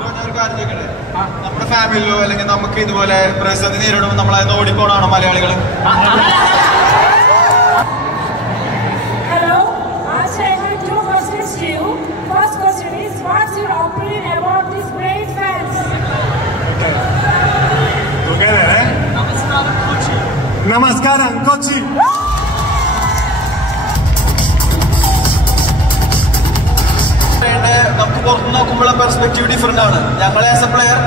ഞാനൊരു കാര്യം ചോദിക്കട്ടെ, നമ്മുടെ ഫാമിലിയിലോ അല്ലെങ്കിൽ നമുക്ക് ഇതുപോലെ പ്രതിസന്ധി നേരിടുമ്പോൾ നമ്മളത് ഓടിപ്പോണാണോ മലയാളികൾ? Hello, I have two questions to you. First question is, what's your opinion about these great fans? Namaskaram, Kochi. നമുക്ക് പുറത്ത് നോക്കുമ്പോഴുള്ള പെർസ്പെക്റ്റീവ് ഡിഫറെന്റ് ആണ്. ഞങ്ങൾ as a player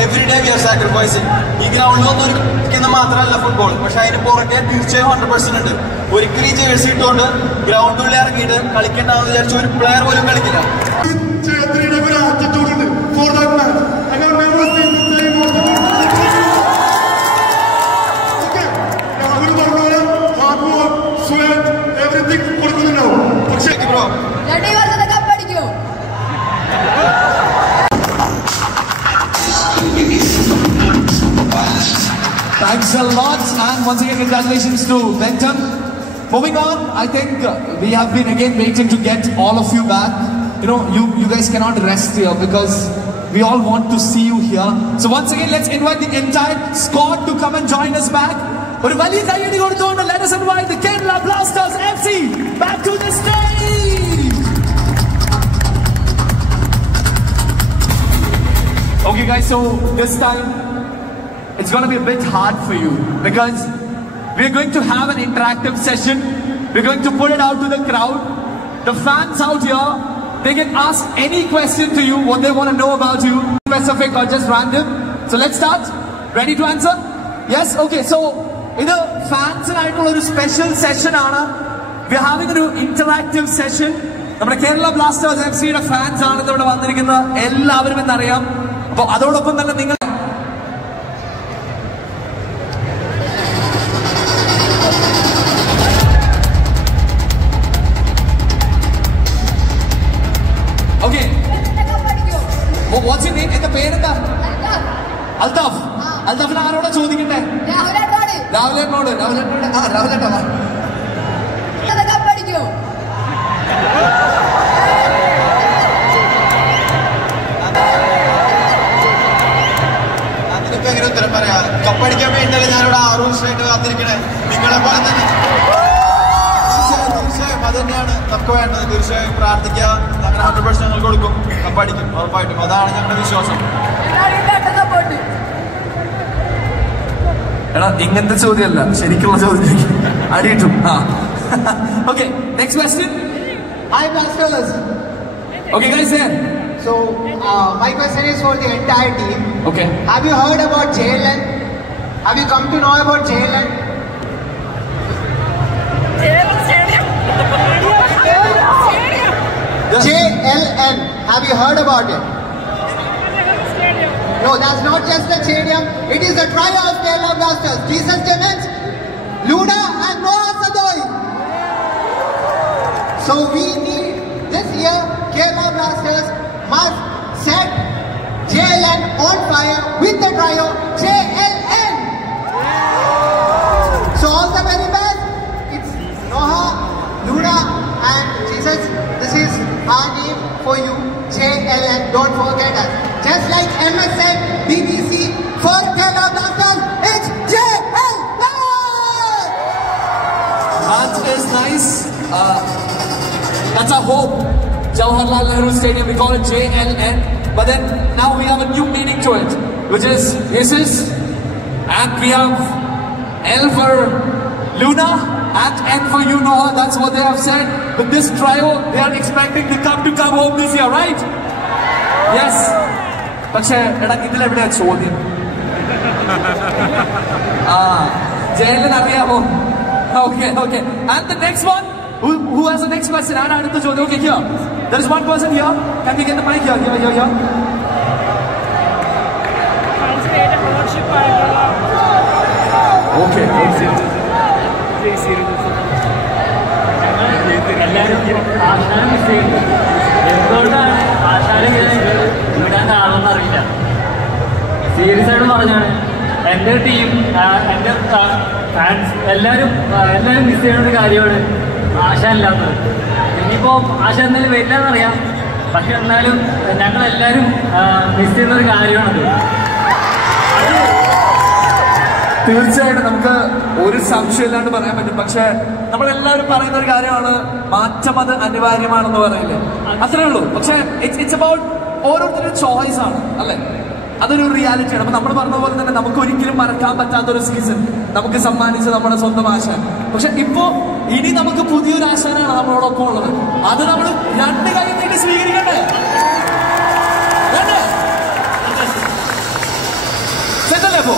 every day we are sacrificing. ഈ ഗ്രൗണ്ടിലൊന്നും ഒരുക്കുന്ന മാത്രമല്ല ഫുട്ബോൾ, പക്ഷെ അതിന് പുറകെ തീർച്ചയായും 100% ഉണ്ട്. ഒരിക്കലും ഈ ജേഴ്സി ഇട്ടുകൊണ്ട് ഗ്രൗണ്ടിൽ ഇറങ്ങിയിട്ട് കളിക്കണ്ടെന്ന് വിചാരിച്ച ഒരു പ്ലെയർ പോലും കളിക്കില്ല. Thanks a lot, and once again congratulations to Bentham. Moving on, I think we have been again waiting to get all of you back. You know, you guys cannot rest here because we all want to see you here. So once again, let's invite the entire squad to come and join us back. Let us invite the Kerala Blasters FC back to the stage. Okay guys, so this time it's going to be a bit hard for you because we're going to have an interactive session. We're going to put it out to the crowd. The fans out here, they can ask any question to you, what they want to know about you, specific or just random. So let's start. Ready to answer? Yes? Okay, so this fans a special session. We're having an interactive session. നമ്മുടെ Kerala Blasters എഫ്സിയുടെ fans ആണ് ഇവിടെ വന്നിരിക്കുന്ന എല്ലാവരും എന്നറിയാം. അപ്പോൾ അതോടൊപ്പം തന്നെ നിങ്ങൾ What's your name? എന്താ പേരെന്താ? അൽതാഫ്. അൽതാഫിന് ആരോടാ ചോദിക്കണ്ടേ? രാഹുലേട്ടനോട്. രാഹുലേട്ടാ അതിനിപ്പോ എങ്ങനെ ഉത്തരം പറയാ? കപ്പടിക്കാൻ വേണ്ടിയല്ലേ ഞാനിവിടെ 6 വർഷമായിട്ട് കാത്തിരിക്കണേ. നിങ്ങളെ പോലെ തന്നെ തീർച്ചയായും അത് തന്നെയാണ് നമുക്ക് വേണ്ടത്. തീർച്ചയായും പ്രാർത്ഥിക്കുക, അങ്ങനെ 100% ഞങ്ങൾ കൊടുക്കും. കപ്പടിക്കും ഉറപ്പായിട്ടും, അതാണ് ഞങ്ങളുടെ വിശ്വാസം. എടാ ഇങ്ങനത്തെ ചോദ്യമല്ല, ശരിക്കുള്ള ചോദ്യം അടിയിട്ടു. Okay, next question. Hi Blasters. Okay guys, there. So my question is for the entire team. Okay. Have you heard about JLN? Have you come to know about JLN? JLN. Have you heard about it? No, that's not just the stadium. It is the trio of Kerala Blasters. Jesus Clements, Luna and Noah Sadoi. So we need this year Kerala Blasters must set JLN on fire with the trio JLN. So all the very best. It's Noah, Luna and Jesus. This is our name for you, JLN. Don't forget us. Just like MS said, BBC for Kerala Blasters, it's JLN. That is nice. That's our hope. Jawaharlal Nehru Stadium, we call it JLN. But then now we have a new meaning to it, which is Jesus, and we have L for Luna, and N for you, Noah. That's what they have said. With this trio, they are expecting the cup to come home this year, right? Yes. പക്ഷേ എടാ ഇതിലെവിടെയാ ചോദ്യം? ജയലൻ അറിയാമോ? Okay. And the next one, who has the next question? ആരാ അടുത്ത ചോദ്യം? Okay, here. There is one person here. Can we get the mic here? Here. Okay. Serious ആയിട്ട് പറഞ്ഞാണ് എൻ്റെ ടീം, എൻ്റെ ഫാൻസ് എല്ലാവരും മിസ് ചെയ്യുന്ന ഒരു കാര്യമാണ് ആശ ഇല്ലാത്തത്. ഇനിയിപ്പോൾ ആശ എന്തായാലും വരില്ലെന്നറിയാം, പക്ഷെ എന്നാലും ഞങ്ങളെല്ലാവരും മിസ് ചെയ്യുന്ന ഒരു കാര്യമാണത്. തീർച്ചയായിട്ടും നമുക്ക് ഒരു സംശയമില്ലാണ്ട് പറയാൻ പറ്റും. പക്ഷെ നമ്മളെല്ലാവരും പറയുന്ന ഒരു കാര്യമാണ് മാറ്റം അത് അനിവാര്യമാണെന്ന് പറയില്ലേ, അത്രേ ഉള്ളൂ. പക്ഷെ ഇറ്റ്സ് അബൌട്ട് ഓരോരുത്തരുടെ ചോയ്സ് ആണ് അല്ലെ, അതൊരു റിയാലിറ്റിയാണ്. അപ്പൊ നമ്മൾ പറഞ്ഞ പോലെ തന്നെ നമുക്ക് ഒരിക്കലും മറക്കാൻ പറ്റാത്തൊരു സീസൺ നമുക്ക് സമ്മാനിച്ച നമ്മുടെ സ്വന്തം ആശാൻ. പക്ഷെ ഇപ്പോ ഇനി നമുക്ക് പുതിയൊരു ആശാനാണ് നമ്മളോടൊപ്പം ഉള്ളത്. അത് നമ്മൾ രണ്ട് കൈ നീട്ടി സ്വീകരിക്കണ്ടേ? സെറ്റല്ലേ? അപ്പോ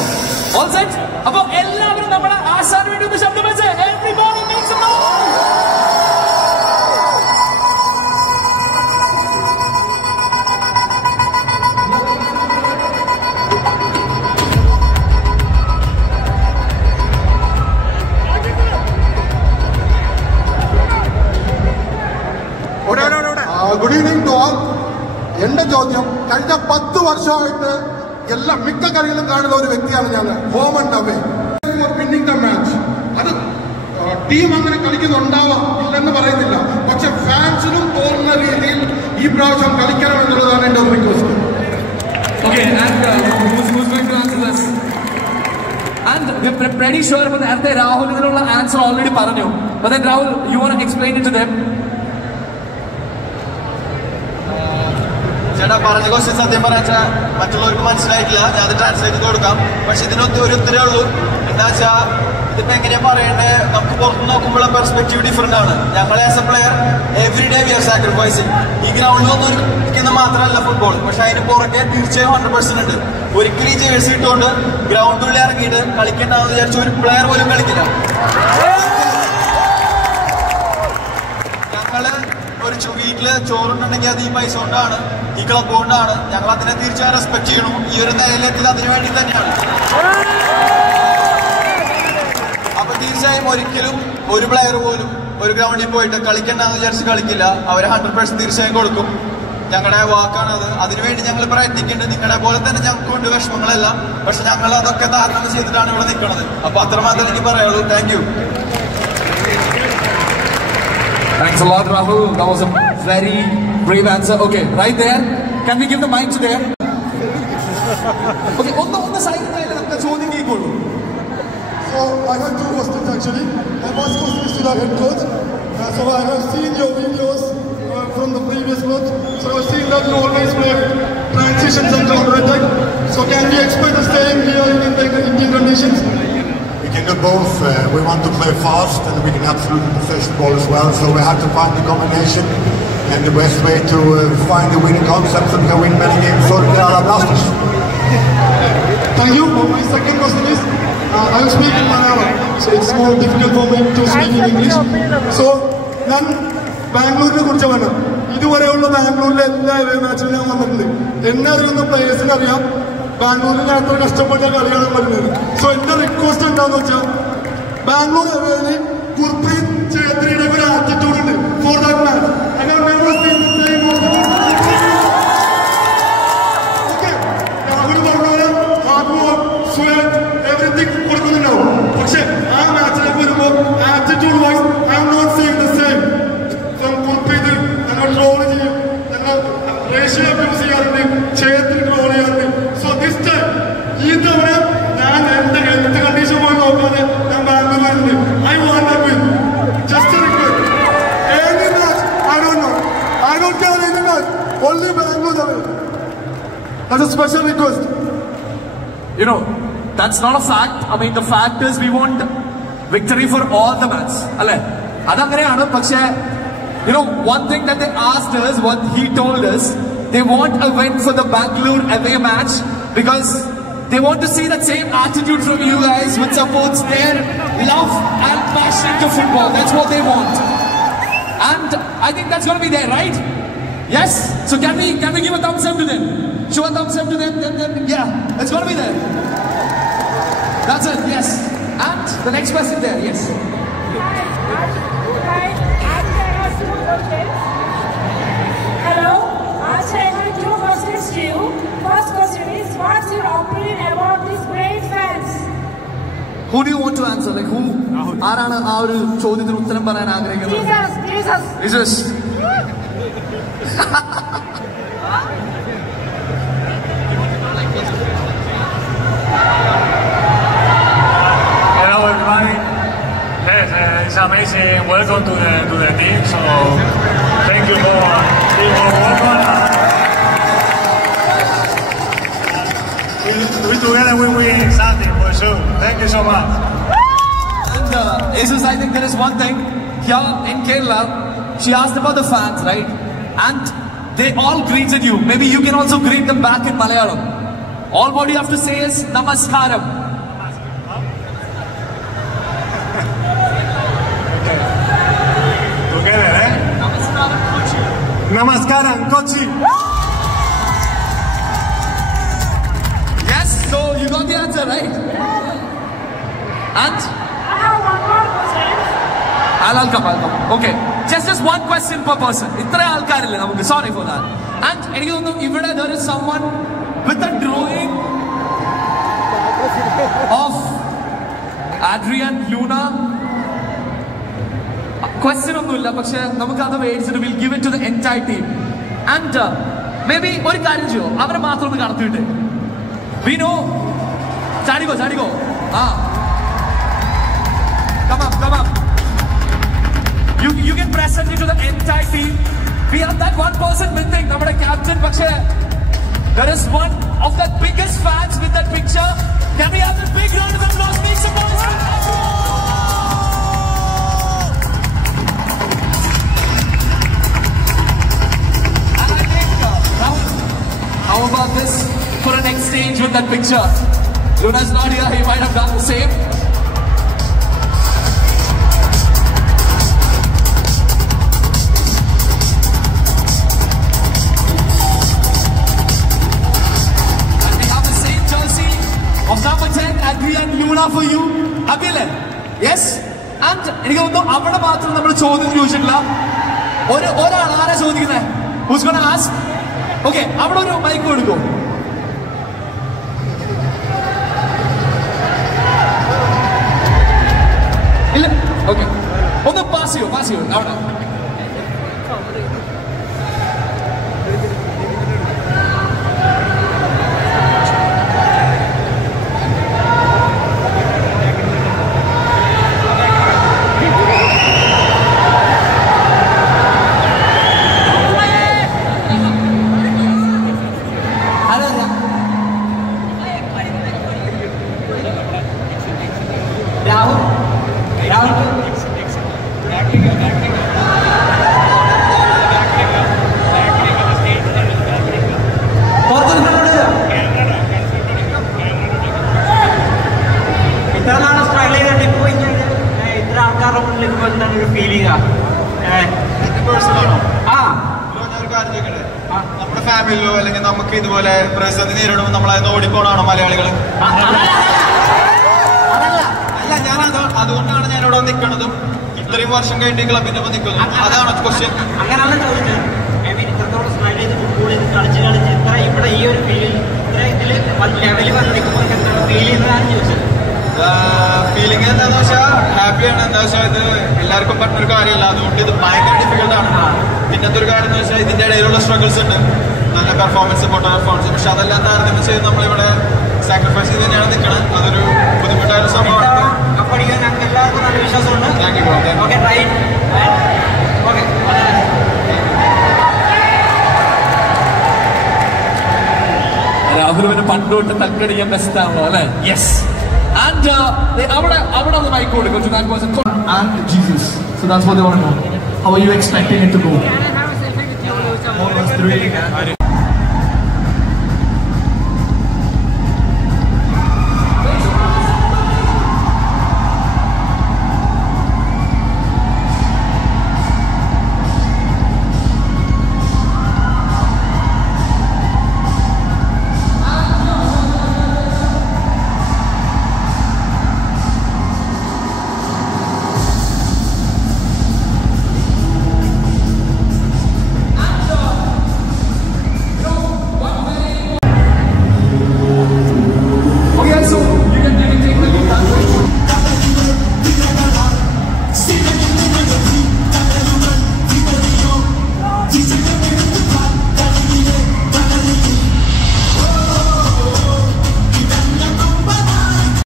ഓൾ സെറ്റ്. അപ്പൊ എല്ലാവരും നമ്മുടെ ആശാന് വേണ്ടി ഒന്ന് ശബ്ദം വെച്ച് everybody make some noise. Good evening to all. എന്റെ ചോദ്യം, കഴിഞ്ഞ 10 വർഷമായിട്ട് എല്ലാ മിക്ക കളികളും കാണുന്ന ഒരു വ്യക്തിയാണ് ഞാൻ. Home and away for winning the match. അത് ടീം അങ്ങനെ കളിക്കുന്നുണ്ടാവാം, ഇല്ലെന്ന് പറയുന്നില്ല. പക്ഷെ ഫാൻസിനും തോന്നുന്ന രീതിയിൽ ഈ പ്രാവശ്യം കളിക്കണം എന്നുള്ളതാണ് എന്റെ ഒരു request. Okay, and who's going to answer this? And we're pretty sure about നേരത്തെ രാഹുൽ ഇതിനുള്ള ആൻസർ ഓൾറെഡി പറഞ്ഞു. But then Rahul, you want to explain it to them? ചേട്ടാ പറഞ്ഞ ക്വസ്റ്റ്യൻ സത്യം പറയാ മറ്റുള്ളവർക്ക് മനസ്സിലായിട്ടില്ല, ഞാൻ അത് ട്രാൻസ്ലേറ്റ് ചെയ്ത് കൊടുക്കാം. പക്ഷെ ഇതിനൊത്ത് ഒരു ഉത്തരേ ഉള്ളൂ. എന്താ വെച്ചാൽ ഇതിപ്പോ എങ്ങനെയാ പറയണ്ടേ, നമുക്ക് പുറത്ത് നോക്കുമ്പോഴുള്ള പെർസ്പെക്റ്റീവ് ഡിഫറെന്റ് ആണ്. ഞങ്ങൾ as a player every day we are sacrificing. ഈ ഗ്രൗണ്ടിൽ ഒന്നും ഇരിക്കുന്ന മാത്രമല്ല ഫുട്ബോൾ, പക്ഷെ അതിന് പുറകെ തീർച്ചയായും 100% ഉണ്ട്. ഒരിക്കലും ഈ ജേഴ്സി ഇട്ടുകൊണ്ട് ഗ്രൗണ്ടിൽ ഇറങ്ങിയിട്ട് കളിക്കണ്ടെന്ന് വിചാരിച്ച ഒരു പ്ലെയർ പോലും കളിക്കില്ല. ഞങ്ങള് ഒരു വീട്ടില് ചോറുണ്ടെങ്കിൽ അത് ഈ പൈസ കൊണ്ടാണ്, ഈ ക്ലബ് കൊണ്ടാണ്. ഞങ്ങൾ അതിനെ തീർച്ചയായും റെസ്പെക്ട് ചെയ്യണം. ഈ ഒരു നിലയിലെത്തിയത് അതിനു വേണ്ടി തന്നെയാണ്. അപ്പൊ തീർച്ചയായും ഒരിക്കലും ഒരു പ്ലെയർ പോലും ഒരു ഗ്രൗണ്ടിൽ പോയിട്ട് കളിക്കണ്ടെന്ന് വിചാരിച്ച് കളിക്കില്ല. അവരെ 100% തീർച്ചയായും കൊടുക്കും. ഞങ്ങളുടെ വാക്കാണത്. അതിനുവേണ്ടി ഞങ്ങൾ പ്രയത്നിക്കുന്നുണ്ട്. നിങ്ങളുടെ പോലെ തന്നെ ഞങ്ങൾക്കുണ്ട് വിഷമങ്ങളെല്ലാം. പക്ഷെ ഞങ്ങൾ അതൊക്കെ ധാരണ ചെയ്തിട്ടാണ് ഇവിടെ നിൽക്കുന്നത്. അപ്പൊ അത്രമാത്രം എനിക്ക് പറയുള്ളൂ. Thank you. Thanks a lot, Rahul. That was a very brave answer. Okay, right there. Can we give the mic to there? Okay, on the side of the ചോദ്യം കേൾക്കുള്ളൂ. So I have 2 questions actually. My first question is to the head coach. So I have seen your videos from the previous month. So I've seen that you always play transitions and counter-attack. So can we expect the same here in the Indian conditions? We can do both. We want to play fast and we can absolutely possess the ball as well. So we have to find the combination and the best way to find the winning concept so we can win many games for Kerala Blasters. Thank you. My second question is, I will speak in Malayalam, so it's more difficult for me to speak in English. So, ഞാൻ ബാംഗ്ലൂരിനെ കുറിച്ച് പറഞ്ഞു. ഇതുവരെയുള്ള ബാംഗ്ലൂരിലെ എല്ലാ മാച്ചിലും ഞാൻ വന്നിട്ടുണ്ട്. എന്നെ അറിയുന്ന പ്ലേയേഴ്സിന് അറിയാം ബാംഗ്ലൂരിന് അത്ര കഷ്ടപ്പെട്ട കളിയാണ് വരുന്നത്. സോ എന്റെ റിക്വസ്റ്റ് എന്താന്ന് വെച്ചാൽ, ബാംഗ്ലൂർ അവയില് ഗുർപ്രീത് ഛേത്രിയുടെ ഒരു ആറ്റിറ്റ്യൂഡ് ഉണ്ട് ഫോർ ദാറ്റ് മാച്ച്. രാഹുൽ പറഞ്ഞ ഹാർഡ് വർക്ക്, സ്വെറ്റ്, എവറിത്തിങ് കൊടുക്കുന്നുണ്ടാവും. പക്ഷെ ആ മാച്ചിലേക്ക് വരുമ്പോൾ attitude wise I am not seeing the same. Gurpreet ഞങ്ങൾ ട്രോൾ ചെയ്യും, ഞങ്ങൾ റേഷ്യോ അബ്യൂസ് ചെയ്യാറുണ്ട്, ഛേത്രി ട്രോൾ ചെയ്യാറുണ്ട്. സോ ദിസ് ടൈം ഈ തവണ ഞാൻ എന്റെ ഹെൽത്ത് കണ്ടീഷൻ പോയി നോക്കാതെ ഞാൻ ബാംഗ്ലൂർ വരുന്നുണ്ട്. I want that win. Just request. Any match, I don't know. I don't care any match. Only Bangalore away. That's a special request. You know, that's not a fact. I mean, the fact is we want victory for all the matches. അല്ലേ? അതങ്ങനെയാണ്. പക്ഷേ, you know, one thing that they asked us, what he told us, they want a win for the Bangalore away match because they want to see that same attitude from you guys which supports their love and passion to football. That's what they want. And I think that's going to be there, right? Yes? So can we give a thumbs up to them? Show a thumbs up to them, then yeah, it's going to be there. That's it, yes. And the next person there, yes. Hello, I have 2 questions to you. First question is, what's your opinion about these great fans? Who do you want to answer? Like who? ആരാണ് ആ ഒരു ചോദ്യത്തിന് ഉത്തരം പറയാൻ ആഗ്രഹിക്കുന്നത്? Jesus. Jesus. Hello everybody. Yes, it's amazing. Welcome to the team. So thank you for being welcome. We together we win something for sure. Thank you so much. And Jesus, I think there is one thing here in Kerala. She asked about the fans, right? And they all greeted you. Maybe you can also greet them back in Malayalam. All what you have to say is Namaskaram. Together, eh? Namaskaram, Kochi. Yes, so you got the answer, right? And? I have one more question. I'll come. Okay. Just one question per person. Sorry for that. And there is someone with a drawing of Adrian Luna. Question of Nulla, but we'll give it to the entire team. And maybe we know. Chadi go. Come up. You can present it to the entire team. We have that one person missing, our captain, but there is one of the biggest fans with that picture. Can we have a big round of applause? Make some noise. And I think, how about this for an exchange with that picture? Luna's not here, he might have done the same. Of number 10, Adrian Luna for you. Happy? Yes? And who's going to ask? Okay, I'm going to mic go. Okay. Pass you. നമ്മുടെ ഫാമിലിയിലോ അല്ലെങ്കിൽ നമുക്ക് ഇതുപോലെ പ്രതിസന്ധി നേരിടുമ്പോൾ നമ്മളത് ഓടിപ്പോണാണോ മലയാളികൾ? അല്ല, ഞാൻ അതുകൊണ്ടാണ് ഞാൻ ഇവിടെ നിൽക്കുന്നതും ഇത്രയും വർഷം കഴിഞ്ഞ് ക്ലബിന്റെ ഒപ്പം നിൽക്കുന്നു. അതാണ് ക്വസ്റ്റ്യൻ. അങ്ങനെയല്ല ചോദിച്ചത്. ഇത്രത്തോളം സ്മൈൽ ചെയ്ത് ഫുട്ബോൾ ചെയ്ത് കളിച്ച് ഇത്ര ഇവിടെ ഈ ഒരു ഫീൽ ഇത്ര ഇതിൽ ലെവലിൽ വന്ന് നിൽക്കുമ്പോൾ എന്താണ് ഫീൽ ചെയ്യുന്നതാണ് ചോദിച്ചത്. ഫീലിംഗ് എന്താണെന്ന് വെച്ചാൽ ഹാപ്പിയാണ്. എന്താ വെച്ചാൽ ഇത് എല്ലാവർക്കും പറ്റുന്നൊരു കാര്യമല്ല, അതുകൊണ്ട് ഇത് ഭയങ്കര ഡിഫിക്കൽട്ടാണ്. പിന്നത്തെ ഒരു കാര്യം എന്ന് വെച്ചാൽ ഇതിന്റെ ഇടയിലുള്ള സ്ട്രഗിൾസ് ഉണ്ട്, നല്ല പെർഫോമൻസ്, പെർഫോമൻസ്. പക്ഷെ അതെല്ലാം താരതമ്യം ചെയ്ത് നമ്മളിവിടെ സാക്രിഫൈസ് ചെയ്ത് തന്നെയാണ് നിൽക്കുന്നത്. അതൊരു ബുദ്ധിമുട്ടായൊരു സംഭവമാണ്. അപ്പോൾ ഞങ്ങൾക്ക് എല്ലാവർക്കും നല്ല വിശ്വാസമുണ്ട്. Thank you. Okay, right. Okay, രാഹുലിന് പണ്ടോട്ട് തക്കടിക്കാൻ ബെസ്റ്റ് ആണല്ലോ അല്ലേ? യെസ്. ആൻഡ് അവിടെ ഒന്ന് മൈക്ക് കൊടുക്കും to that person and Jesus. So that's what they want to know. How are you expecting it to go? Can I have a selfie with you?